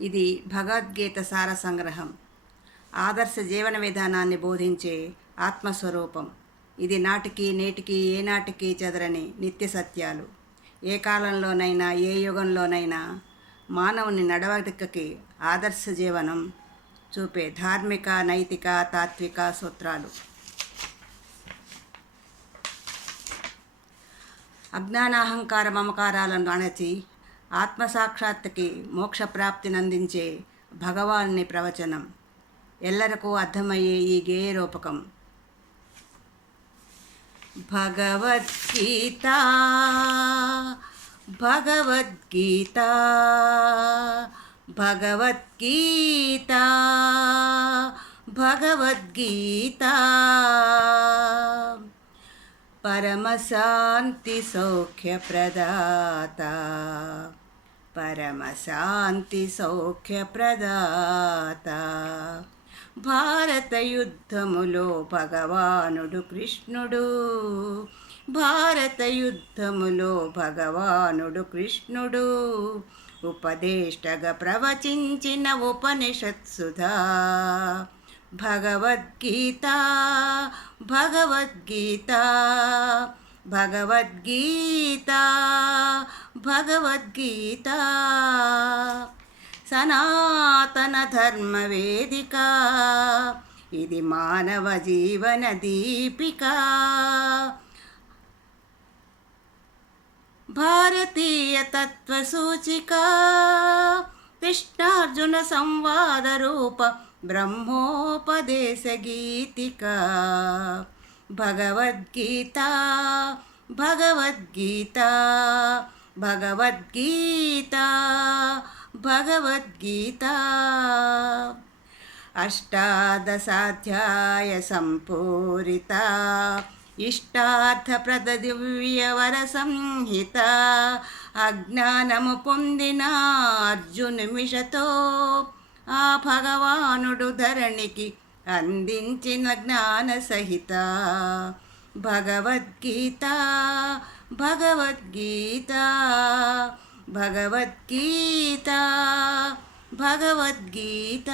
ఇది భగవద్గీత సార సంగ్రహం. ఆదర్శ జీవన విధానాన్ని బోధించే ఆత్మస్వరూపం. ఇది నాటికి నేటికి ఏనాటికి చెదరని నిత్య సత్యాలు. ఏ కాలంలోనైనా ఏ యుగంలోనైనా మానవుని నడవడికకి ఆదర్శ జీవనం చూపే ధార్మిక, నైతిక, తాత్విక సూత్రాలు. అజ్ఞానాహంకార మమకారాలను అణచి ఆత్మసాక్షాత్తుకి మోక్షప్రాప్తిని అందించే భగవాన్ని ప్రవచనం. ఎల్లరకు అర్థమయ్యే ఈ గేయ రూపకం. భగవద్గీత భగవద్గీత భగవద్గీత భగవద్గీత పరమశాంతి సౌఖ్యప్రదాత పరమశాంతి సౌఖ్యప్రదాత. భారత యుద్ధములో భగవానుడు కృష్ణుడు, భారత యుద్ధములో భగవానుడు కృష్ణుడు ఉపదేష్టగా ప్రవచించిన ఉపనిషత్సుధా. భగవద్గీత భగవద్గీత భగవద్గీత భగవద్గీత సనాతన ధర్మ వేదిక. ఇది మానవ జీవన దీపిక. భారతీయ తత్వ సూచిక. కృష్ణార్జున సంవాద రూప బ్రహ్మోపదేశ గీతిక. భగవద్గీత భగవద్గీత భగవద్గీత భగవద్గీత. అష్టాదశాధ్యాయ సంపూరిత ఇష్టార్థప్రద దివ్యవర సంహిత. అజ్ఞానము పొందిన అర్జును మిషతో ఆ భగవానుడు ధరణికి అందించిన జ్ఞాన సహిత. భగవద్గీత భగవద్గీత భగవద్గీత భగవద్గీత.